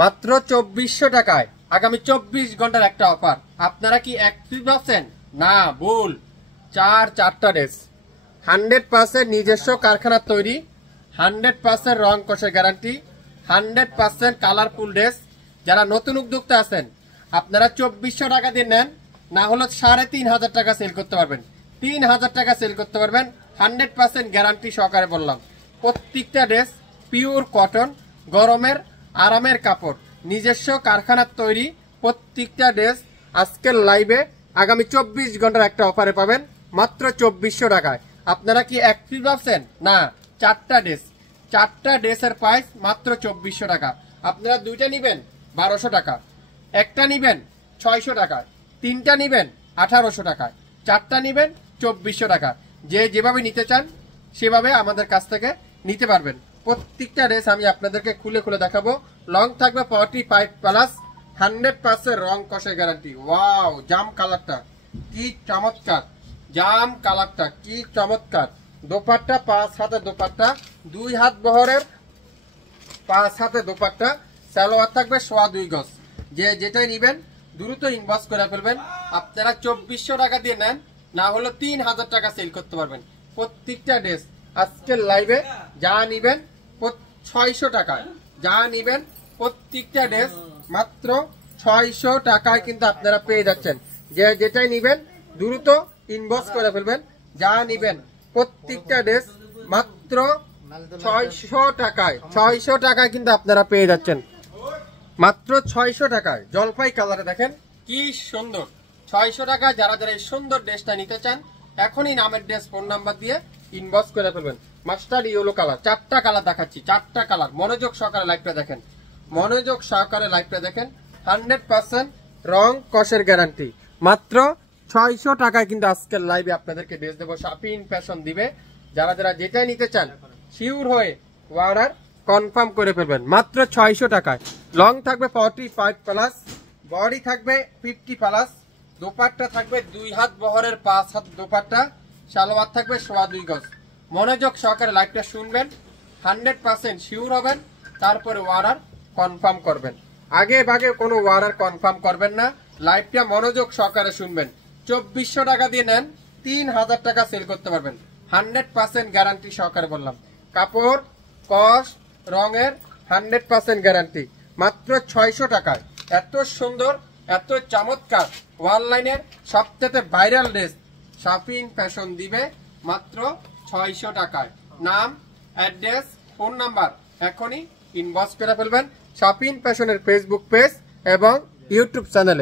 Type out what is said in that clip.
মাত্র 2400 টাকায় আগামী 24 ঘন্টার একটা অফার। আপনারা কি অ্যাক্টিভ আছেন? না, ভুল। চারটা ড্রেস 100% নিজস্ব কারখানার তৈরি, 100% রং কষের গ্যারান্টি, 100% কালারফুল ড্রেস। যারা নতুন উদ্যোক্তা আছেন আপনারা 2400 টাকা দিয়ে নেন, না হলে 3500 টাকা সেল করতে পারবেন, 3000 টাকা সেল করতে পারবেন। 100% গ্যারান্টি সহকারে বললাম। প্রত্যেকটা ড্রেস পিওর কটন, গরমের আরামের কাপড়, নিজস্ব কারখানার তৈরি। প্রত্যেকটা ড্রেস আজকের লাইভে আগামী 24 ঘন্টার একটা অফারে পাবেন মাত্র 2400 টাকায়। আপনারা কি অ্যাক্টিভ আছেন? না, চারটা ড্রেসের প্রাইস মাত্র 2400 টাকা। আপনারা দুইটা নিবেন 1200 টাকা, একটা নিবেন 600 টাকায়, তিনটা নিবেন 1800 টাকায়, চারটা নিবেন 2400 টাকা। যে যেভাবে নিতে চান সেভাবে আমাদের কাছ থেকে নিতে পারবেন। প্রত্যেকটা ড্রেস আমি আপনাদেরকে খুলে খুলে দেখাবো। লং থাকবে 45+, 100% রং কষের গ্যারান্টি। ওয়াও, জাম কালারটা কি চমৎকার, জাম কালারটা কি চমৎকার। দোপাট্টা 5 হাতে দোপাট্টা, 2 হাত বহরের 5 হাতে দোপাট্টা, সালোয়ার থাকবে 2.25 গজ। যে যেটাই নিবেন দ্রুত ইনবক্স করে ফেলবেন। আপনারা 2400 টাকা দিয়ে নেন, না হলে 3000 টাকা সেল করতে পারবেন। প্রত্যেকটা ড্রেস আজকের লাইভে যা নিবেন 600 টাকায়, যা নিবেন প্রত্যেকটা ড্রেস মাত্র 600 টাকায় কিন্তু আপনারা পেয়ে যাচ্ছেন। যে যেটাই নিবেন দ্রুত ইনবক্স করে ফেলবেন। যা নিবেন প্রত্যেকটা ড্রেস মাত্র 600 টাকায়, 600 টাকায় কিন্তু আপনারা পেয়ে যাচ্ছেন মাত্র 600 টাকায়। জলপাই কালারে দেখেন কি সুন্দর, 600 টাকায়। যারা যারা এই সুন্দর ড্রেসটা নিতে চান এখনই নামের ড্রেস ফোন নাম্বার দিয়ে ইনবক্স করে ফেলবেন। মাস্টার্ড ইয়েলো কালার, 4টা কালার দেখাচ্ছি, 4টা কালার। মনোযোগ সহকারে লাইভটা দেখেন, মনোযোগ সহকারে লাইভটা দেখেন। 100% রং কষের গ্যারান্টি, মাত্র 600 টাকায় কিন্তু আজকের লাইভে আপনাদেরকে ড্রেস দেবো। শাপিন ফ্যাশন দিবে। যারা যারা যেটাই নিতে চান শিওর হয়ে অর্ডার কনফার্ম করে ফেলবেন মাত্র 600 টাকায়। লং থাকবে 45+, বডি থাকবে 50+, দোপাট্টা থাকবে 2 হাত বহরের 5 হাত দোপাট্টা, সালোয়ার থাকবে 2.25 গজ। মনোযোগ সহকারে লাইভটা শুনবেন, 100% শিওর হবেন, তারপরে অর্ডার কনফার্ম করবেন। আগে ভাগে কোনো অর্ডার কনফার্ম করবেন না, লাইভটা মনোযোগ সহকারে শুনবেন। 2400 টাকা দিয়ে নেন, 3000 টাকা সেল করতে পারবেন। 100% গ্যারান্টি সহকারে বললাম। কাপড় কস রঙের 100% গ্যারান্টি, মাত্র 600 টাকায়। এত সুন্দর, এত চমৎকার অনলাইনের সবচেয়ে ভাইরাল ড্রেস শাপিন ফ্যাশন দিবে মাত্র 600 টাকায়। নাম, অ্যাড্রেস, ফোন নাম্বার এখনই ইনবক্স করে ফেলবেন শাপিন ফ্যাশনের ফেসবুক পেজ এবং ইউটিউব চ্যানেলে।